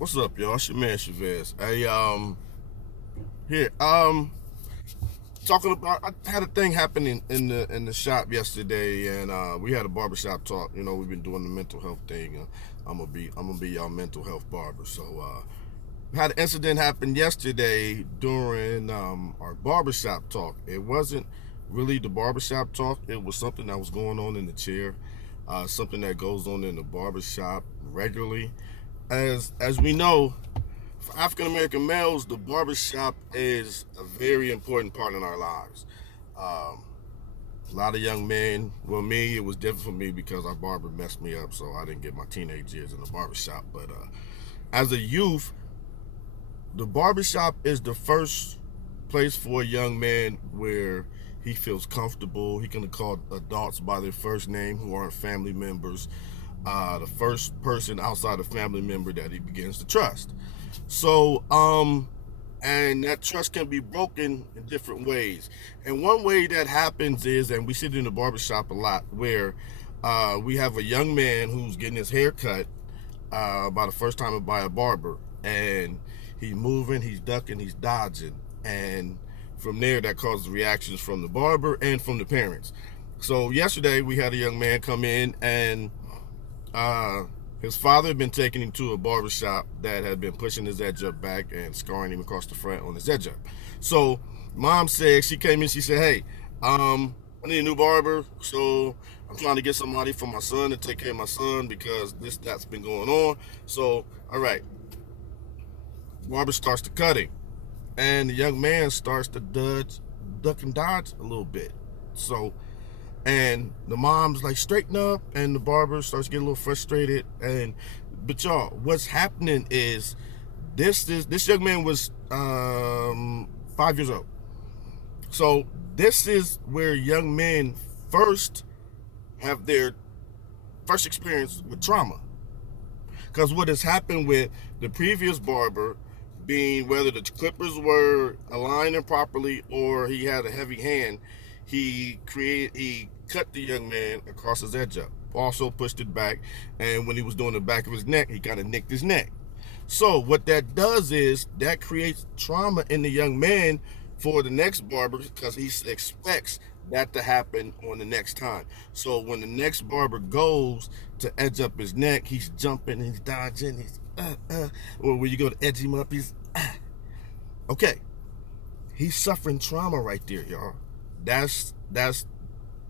What's up, y'all? It's your man Chavez. Hey, here, talking about. I had a thing happen in the shop yesterday, and we had a barbershop talk. You know, we've been doing the mental health thing. I'm gonna be y'all mental health barber. So, had an incident happen yesterday during our barbershop talk. It wasn't really the barbershop talk. It was something that was going on in the chair, something that goes on in the barbershop regularly. As we know, for African American males, the barbershop is a very important part in our lives. Um, a lot of young men, well, me, it was different for me because our barber messed me up, so I didn't get my teenage years in the barbershop. But as a youth, the barbershop is the first place for a young man where he feels comfortable. He can call adults by their first name who aren't family members. The first person outside a family member that he begins to trust. So, and that trust can be broken in different ways. And one way that happens is, and we see it in the barbershop a lot, where we have a young man who's getting his hair cut by the first time by a barber, and he's moving, he's ducking, he's dodging, and from there that causes reactions from the barber and from the parents. So yesterday we had a young man come in, and his father had been taking him to a barbershop that had been pushing his edge up back and scarring him across the front on his edge up. So mom said, she came in, she said, hey, I need a new barber, so I'm trying to get somebody for my son to take care of my son because that's been going on. So, all right, barber starts to cutting, and the young man starts to duck and dodge a little bit. So, and the mom's like, straighten up, and the barber starts getting a little frustrated. But y'all, what's happening is this young man was 5 years old. So this is where young men first have their first experience with trauma, because what has happened with the previous barber being, whether the clippers were aligned improperly or he had a heavy hand, he cut the young man across his edge up, also pushed it back, and when he was doing the back of his neck, he kind of nicked his neck. So what that does is that creates trauma in the young man for the next barber, because he expects that to happen on the next time. So when the next barber goes to edge up his neck, he's jumping, he's dodging, he's or when you go to edge him up, he's okay. He's suffering trauma right there, y'all. That's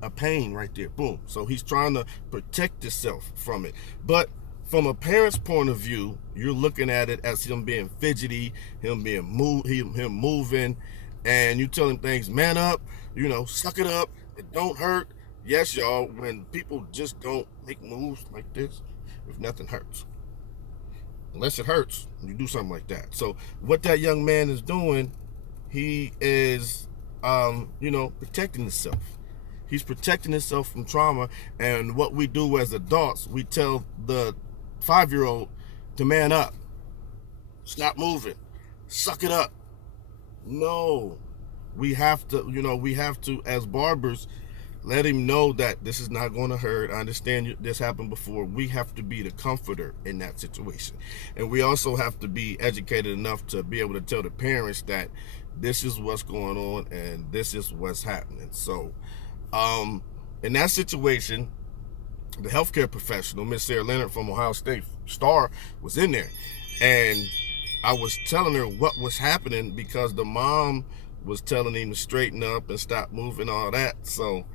a pain right there. Boom. So he's trying to protect himself from it. But from a parent's point of view, you're looking at it as him being fidgety, him moving, and you telling things, man up, suck it up, it don't hurt. Yes, y'all, when people just don't make moves like this, if nothing hurts. Unless it hurts, you do something like that. So what that young man is doing, he is protecting himself. He's protecting himself from trauma. And what we do as adults, we tell the 5-year-old to man up, stop moving, suck it up. No, we have to, as barbers, let him know that this is not going to hurt. I understand this happened before. We have to be the comforter in that situation. And we also have to be educated enough to be able to tell the parents that this is what's going on and this is what's happening. So, in that situation, the healthcare professional, Miss Sarah Leonard from Ohio State Star, was in there. And I was telling her what was happening because the mom was telling him to straighten up and stop moving, all that. So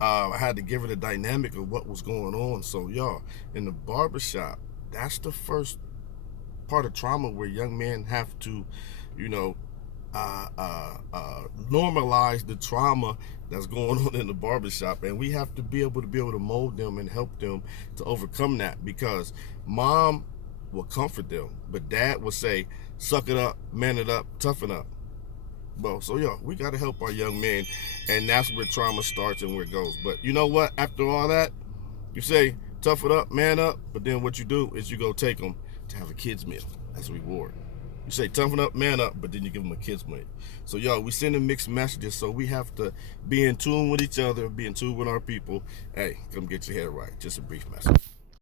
I had to give her the dynamic of what was going on. So y'all, in the barbershop, that's the first part of trauma where young men have to, normalize the trauma that's going on in the barbershop, and we have to be able to mold them and help them to overcome that, because mom will comfort them, but dad will say, suck it up, man it up, toughen up. Well, so yeah, we got to help our young men, and that's where trauma starts and where it goes. But you know what? After all that, you say, tough it up, man up, but then what you do is you go take them to have a kids meal as a reward. You say toughen up, man up, but then you give them a kids meal. So y'all, we sending mixed messages, so we have to be in tune with each other, be in tune with our people. Hey, come get your hair right. Just a brief message.